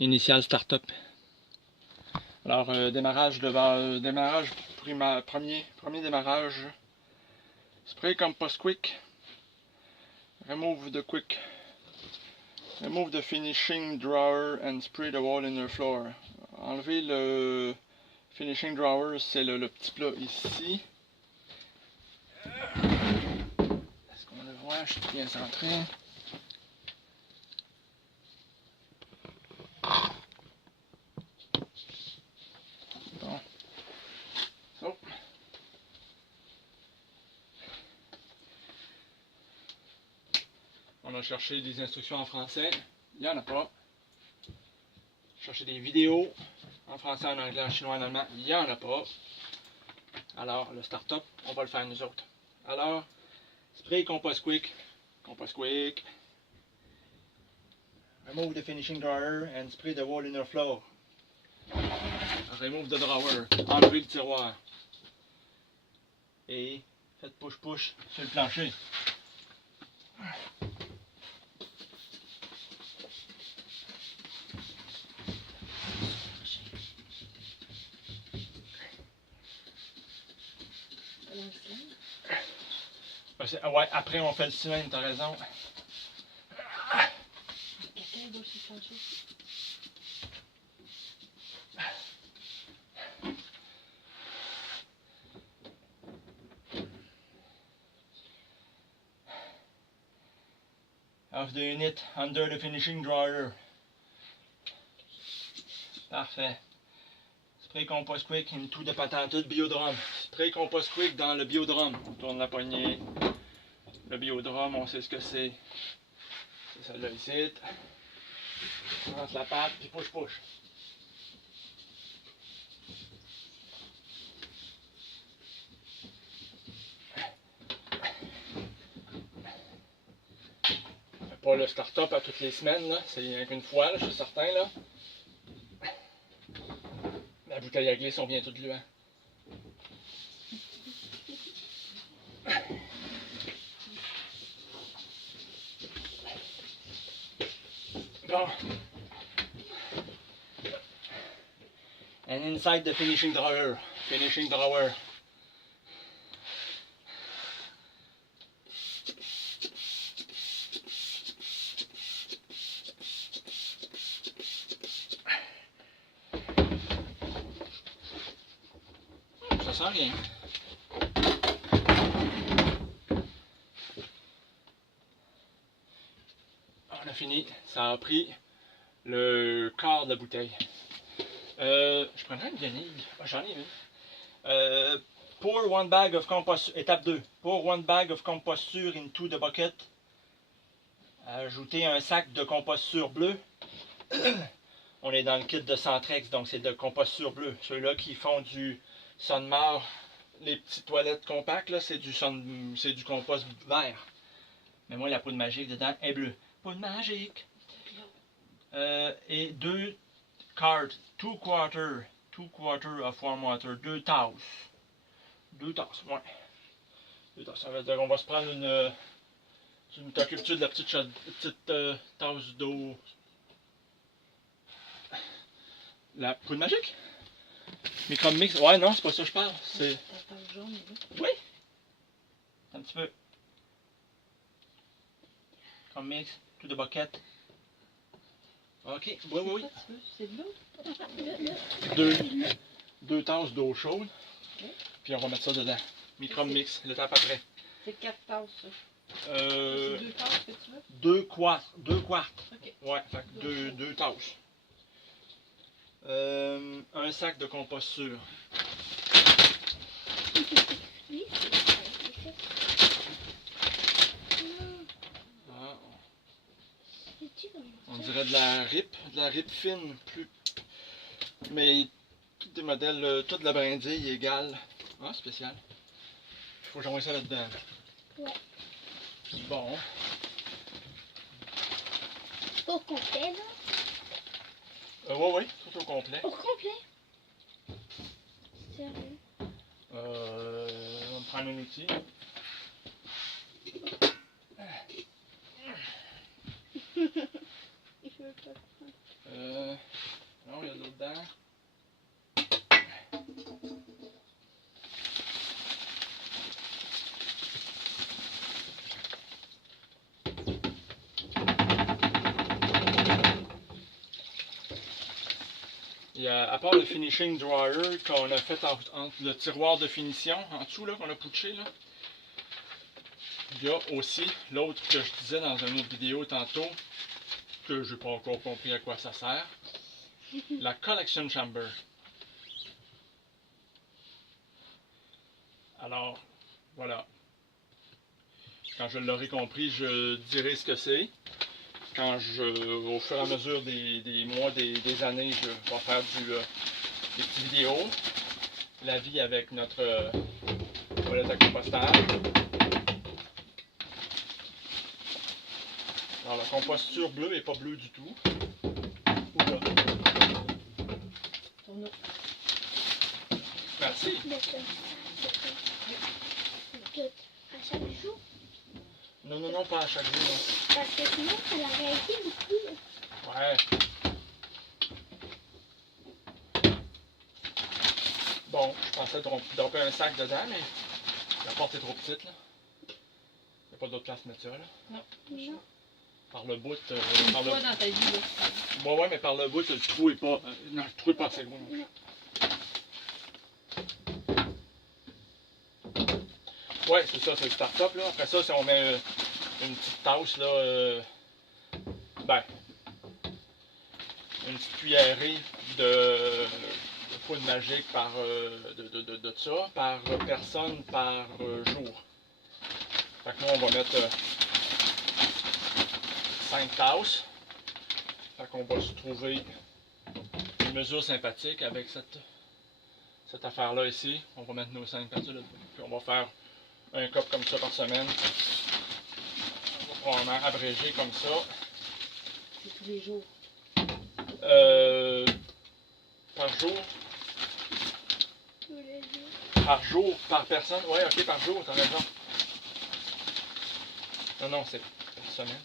Initial Startup. Alors, démarrage, premier démarrage. Spray Compost Quick. Remove the finishing drawer and spray the wall in the floor. Enlever le finishing drawer, c'est le petit plat ici. Est-ce qu'on le voit? Je suis bien centré. Bon. Oh. On a cherché des instructions en français. Il n'y en a pas. Chercher des vidéos en français, en anglais, en chinois, en allemand. Il n'y en a pas. Alors, le start-up, on va le faire nous autres. Alors, spray Compost Quick. Compost Quick. Remove the finishing drawer and spray the wall inner floor. Remove the drawer. Enlevez le tiroir. Et faites push-push sur le plancher. Ouais, après on fait le cylindre, t'as raison. Of the unit under the finishing drawer. Parfait. Spray Compost Quick into the patented biodrum. Spray Compost Quick dans le biodrum. On tourne la poignée. Le biodrum, on sait ce que c'est. C'est celle-là ici. On lance la patte, puis push. Pas le start-up à toutes les semaines, là. C'est rien qu'une fois, là, je suis certain. Là. La bouteille à glisse, on vient tout gluant. Bon. And inside the finishing drawer. Finishing drawer. Ça sent rien. On a fini. Ça a pris le quart de la bouteille. Je prendrais une guenille. Ah, j'en ai une. Pour one bag of compost. Étape 2. Pour one bag of composture into the bucket. Ajouter un sac de composture bleue. On est dans le kit de Centrex, donc c'est de composture bleue. Ceux-là qui font du Sunmar, les petites toilettes compactes, c'est du compost vert. Mais moi, la poudre magique dedans est bleue. Poudre magique. Et 2 cards, 2 quarters of warm water, 2 tasses. 2 tasses, ouais. 2 tasses. Ça veut dire qu'on va se prendre une. Tu t'occupes-tu de la petite tasse d'eau? La poudre magique? Micro mix? Ouais, non, c'est pas ça que je parle. C'est. Oui! Un petit peu. Micro mix, to the bucket. Ok, oui. C'est de l'eau? 2 tasses d'eau chaude. Puis on va mettre ça dedans. Micro mix, le temps après. C'est 4 tasses, ça. C'est 2 tasses que tu veux? 2 quarts. Ok. Ouais, fait que 2 tasses. Un sac de composture. On dirait de la rip fine, plus. Mais tous des modèles, toute la brindille égale. Ah, spécial. Faut que j'envoie ça là-dedans. Ouais. Bon. Au complet, là? Oui, tout au complet. Au complet? Sérieux? On va prendre un outil. Il veut pas prendre. à part le finishing drawer qu'on a fait entre le tiroir de finition en dessous là, qu'on a putché là, il y a aussi l'autre que je disais dans une autre vidéo tantôt, que je n'ai pas encore compris à quoi ça sert, la collection chamber. Alors, voilà. Quand je l'aurai compris, je dirai ce que c'est. Au fur et à mesure des mois, des années, je vais faire des petites vidéos. La vie avec notre toilette à compostage. Alors la composture bleue n'est pas bleue du tout. Oula. Ton autre. Merci. Mais ça, c'est à chaque jour. Non, non, non, pas à chaque jour. Non. Parce que sinon, ça l'aurait été beaucoup. Ouais. Bon, je pensais dropper un sac dedans, mais la porte est trop petite. Là. Il n'y a pas d'autre place pour mettre ça. Là. Non. Par le bout. Une par fois le... dans ta vie, là. Ouais, ouais, mais par le bout, le trou est pas. Non, le trou est pas assez gros. Non. Ouais, c'est ça, c'est le start-up. Là. Après ça, si on met une petite tasse, là, ben, une petite cuillerée de poudre magique par, de ça, par personne par jour. Fait que nous, on va mettre 5 tasses. Fait qu'on va se trouver une mesure sympathique avec cette affaire-là ici. On va mettre nos 5 tasses là-dedans. Puis on va faire un cup comme ça par semaine. On va probablement abréger comme ça. C'est tous les jours. Par jour. Tous les jours. Par jour, par personne. Ouais, ok, par jour, t'as raison. Non, non, c'est par semaine.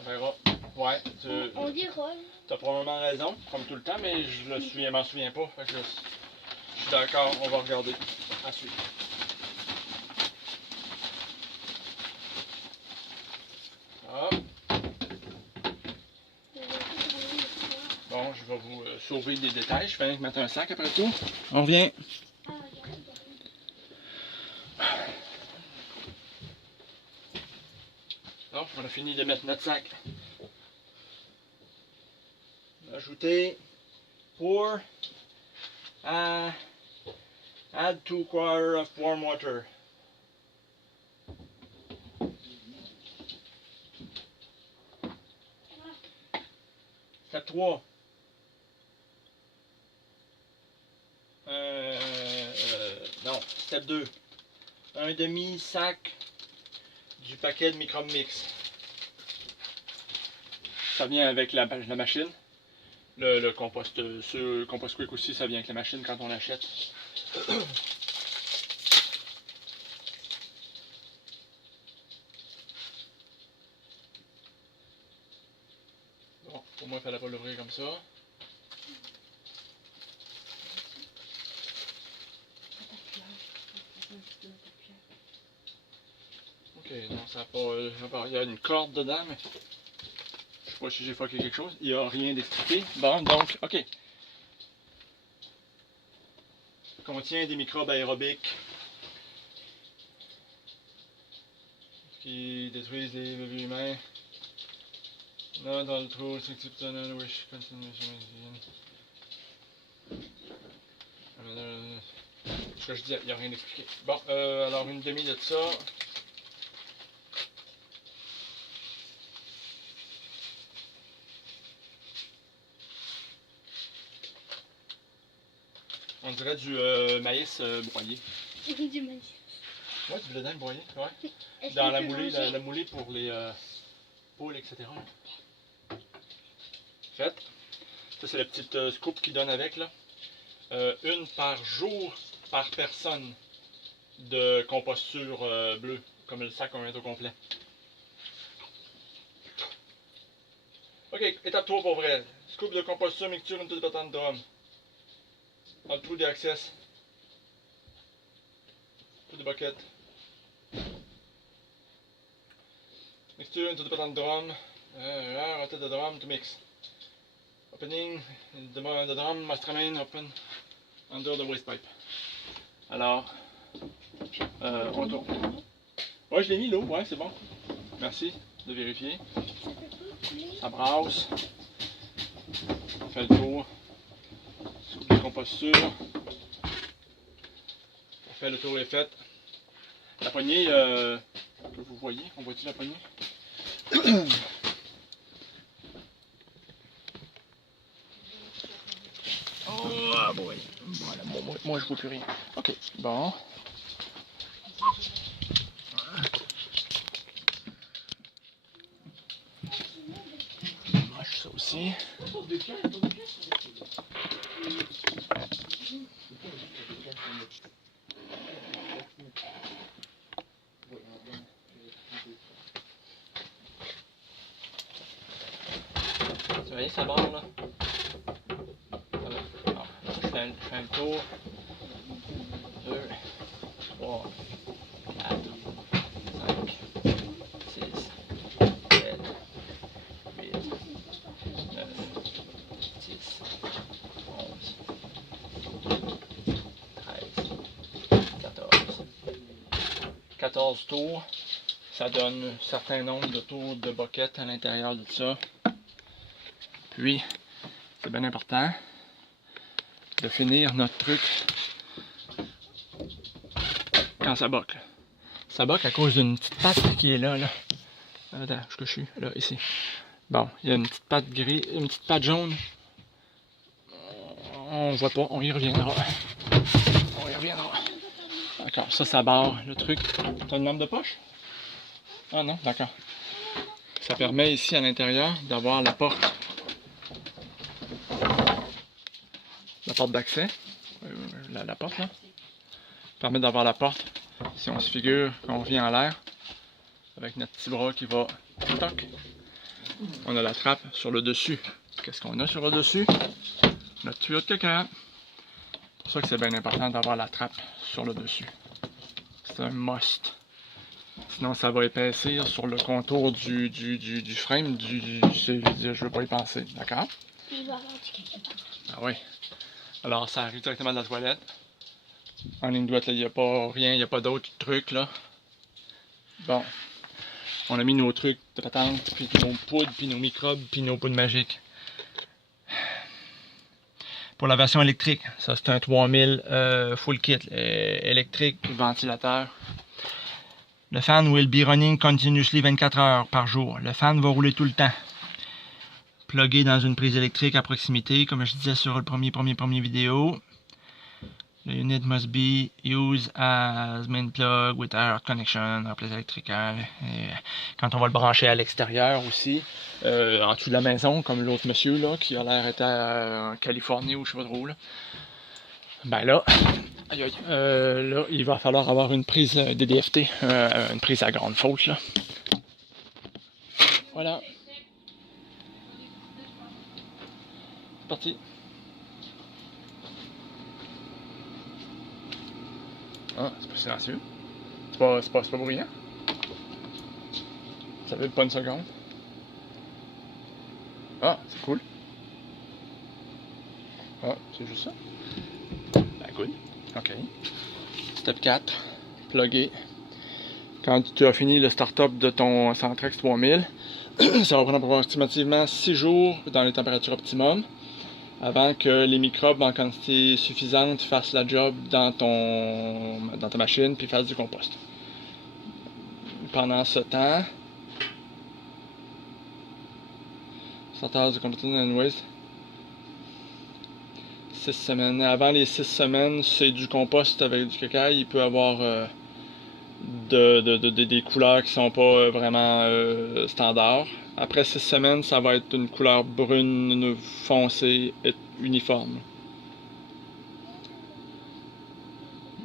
On verra. Ouais, On dira. t'as probablement raison, comme tout le temps, mais je m'en souviens pas. Fait que je suis d'accord, on va regarder. À suivre. Ah. Bon, je vais vous sauver des détails. Je vais mettre un sac après tout. On revient. Ah, regarde. Donc, on a fini de mettre notre sac. Ajouter. Pour. Add 2 quarters of warm water. Step 3. Non, step 2. Un demi-sac du paquet de Microbe Mix. Ça vient avec la machine. Le compost, ce compost quick aussi, ça vient avec la machine quand on l'achète. Bon, pour moi, il fallait pas l'ouvrir comme ça. Ok, non, ça n'a pas. Il y a une corde dedans, mais je sais pas si j'ai fucké quelque chose. Il n'y a rien d'expliqué. Bon, donc, ok. Contient des microbes aérobiques qui détruisent les bébés humains. Là, dans le trou, c'est exceptionnel, oui, je continue sur ce que je disais, il n'y a rien d'expliqué. Bon, alors une demi de ça. On dirait du maïs broyé. Du maïs. Ouais, du blé d'Inde broyé, ouais. Est-ce Dans qu'on la peut moulée, manger? la moulée pour les poules, etc. Fait. Ça, c'est la petite scoop qui donne avec, là. Une par jour, par personne de composture bleue, comme le sac on est au complet. Ok, étape 3 pour vrai. Scoop de composture, mixture, une petite patente de rhum. Dans le trou d'access. Tout de bucket. Mixture, une petite patente de rhum. Un tête de rhum, to mix. Opening, the drum must remain open under the waste pipe. Alors, on tourne. Ouais, je l'ai mis l'eau, ouais, c'est bon. Merci de vérifier. Ça brasse. On fait le tour. Scoop de composture. On fait le tour est fait. La poignée, que vous voyez, on voit-tu la poignée? Oh boy. Voilà, moi je vois plus rien. Ok, bon. Moche ça aussi. Vous voyez, ça barre là. Voilà. Alors, je fais un tour. 2, 3, 4, 5, 6, 7, 8, 9, 10, 11, 13, 14. 14 tours. Ça donne un certain nombre de tours de boquettes à l'intérieur de ça. Puis, c'est bien important de finir notre truc quand ça boque. Ça boque à cause d'une petite patte qui est là. Attends, où je suis? Là, ici. Bon, il y a une petite patte gris, une petite patte jaune. On voit pas, on y reviendra. On y reviendra. D'accord, ça barre le truc. T'as une lampe de poche? Ah non, d'accord. Ça permet ici à l'intérieur d'avoir la porte. La porte d'accès. La porte là. Permet d'avoir la porte. Si on se figure qu'on vient en l'air, avec notre petit bras qui va toc, on a la trappe sur le dessus. Qu'est-ce qu'on a sur le dessus? Notre tuyau de caca. C'est pour ça que c'est bien important d'avoir la trappe sur le dessus. C'est un must. Sinon ça va épaissir sur le contour du frame. Je veux pas y penser. D'accord? Ah oui. Alors ça arrive directement de la toilette. En ligne droite, il n'y a pas rien, il n'y a pas d'autres trucs là. Bon. On a mis nos trucs de patente, puis nos poudres, puis nos microbes, puis nos poudres magiques. Pour la version électrique, ça c'est un 3000 full kit électrique, ventilateur. Le fan will be running continuously 24 heures par jour. Le fan va rouler tout le temps. Plugué dans une prise électrique à proximité, comme je disais sur le premier vidéo. The unit must be used as main plug with air connection, prise électrique. Quand on va le brancher à l'extérieur aussi, en dessous de la maison, comme l'autre monsieur là, qui a l'air d'être en Californie ou je sais pas trop là. Ben là, là, il va falloir avoir une prise DDFT, une prise à grande faute là. Voilà. C'est parti. Ah, c'est pas silencieux. C'est pas bruyant. Ça fait pas une seconde. Ah, c'est cool. Ah, c'est juste ça. Ben, good. OK. Step 4. Plugger. Quand tu as fini le start-up de ton Centrex 3000, ça va prendre approximativement 6 jours dans les températures optimum avant que les microbes en quantité suffisante fassent la job dans ta machine puis fassent du compost. Pendant ce temps, sortage du compost and waste. 6 semaines. Avant les 6 semaines, c'est du compost avec du caca. Il peut y avoir des couleurs qui sont pas vraiment standards. Après 6 semaines, ça va être une couleur brune foncée et uniforme.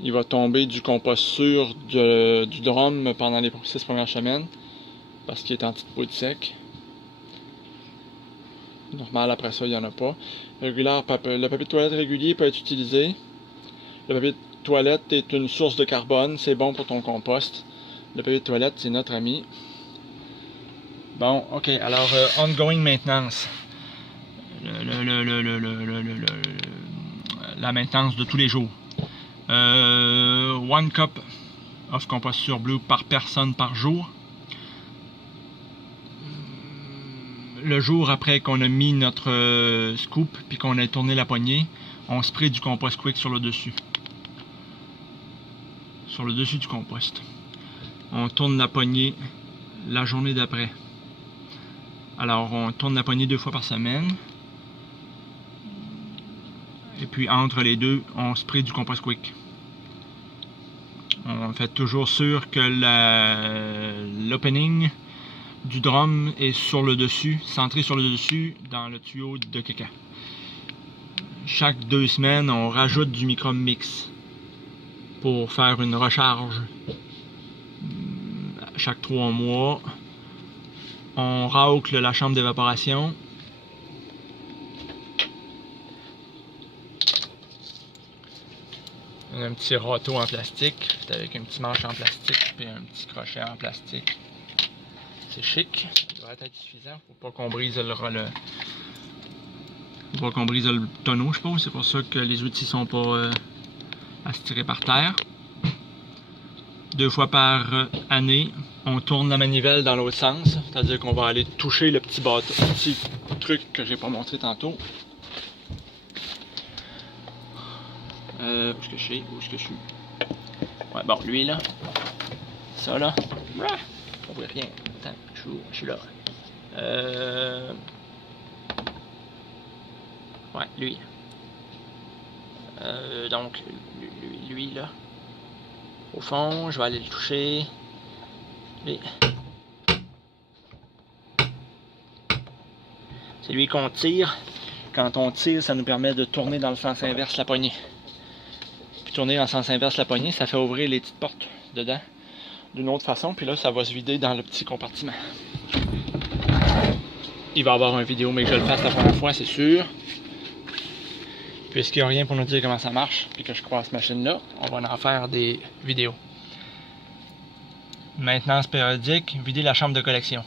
Il va tomber du compost sur du drum pendant les 6 premières semaines parce qu'il est en petite poudre sec. Normal, après ça, il n'y en a pas. Le papier de toilette régulier peut être utilisé. Le papier de toilette est une source de carbone, c'est bon pour ton compost. Le papier de toilette, c'est notre ami. Bon, ok, alors ongoing maintenance. la maintenance de tous les jours. 1 cup of compost sur bleu par personne par jour. Le jour après qu'on a mis notre scoop puis qu'on a tourné la poignée, on spray du compost quick sur le dessus. Sur le dessus du compost. On tourne la poignée la journée d'après. Alors on tourne la poignée 2 fois par semaine. Et puis entre les deux, on spray du compost quick. On fait toujours sûr que l'opening du drum est sur le dessus, centré sur le dessus dans le tuyau de caca. Chaque 2 semaines, on rajoute du micro mix pour faire une recharge. Chaque 3 mois, on râcle la chambre d'évaporation. On a un petit râteau en plastique, avec un petit manche en plastique et un petit crochet en plastique. C'est chic, ça devrait être suffisant pour pas qu'on brise le tonneau, je pense. C'est pour ça que les outils sont pas à se tirer par terre. 2 fois par année, on tourne la manivelle dans l'autre sens, c'est-à-dire qu'on va aller toucher le petit bâton, le petit truc que j'ai pas montré tantôt. Où est-ce que je suis? Où est-ce que je suis? Ouais, bon, lui là. Ça là. On voit rien. Attends, je suis là. Ouais, lui. Donc, lui là. Au fond, je vais aller le toucher. Lui. C'est lui qu'on tire. Quand on tire, ça nous permet de tourner dans le sens inverse la poignée. Puis tourner dans le sens inverse la poignée, ça fait ouvrir les petites portes dedans d'une autre façon. Puis là, ça va se vider dans le petit compartiment. Il va y avoir une vidéo, mais que je le fasse la première fois, c'est sûr. Puisqu'il n'y a rien pour nous dire comment ça marche, puis que je croise cette machine-là, on va en faire des vidéos. Maintenance périodique, vider la chambre de collection.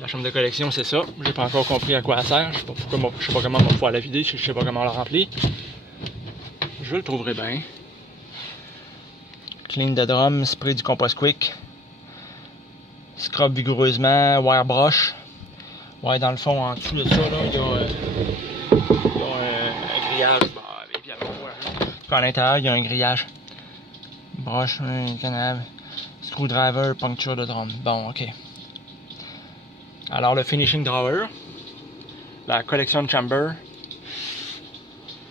La chambre de collection, c'est ça. J'ai pas encore compris à quoi elle sert. Je sais pas comment on va pouvoir la vider, je sais pas comment on la remplit. Je le trouverai bien. Clean the drum, spray du compost quick. Scrub vigoureusement, wire brush. Ouais, dans le fond, en dessous de ça, là, il y a un grillage. À l'intérieur, il y a un grillage. Broche, un canal. Screwdriver, puncture de drum. Bon, ok. Alors, le finishing drawer. La collection chamber.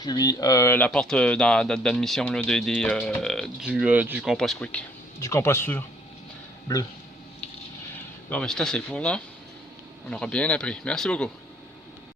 Puis la porte d'admission du compost quick. Du compost sûr. Bleu. Bon, mais c'est assez pour là. On aura bien appris. Merci beaucoup.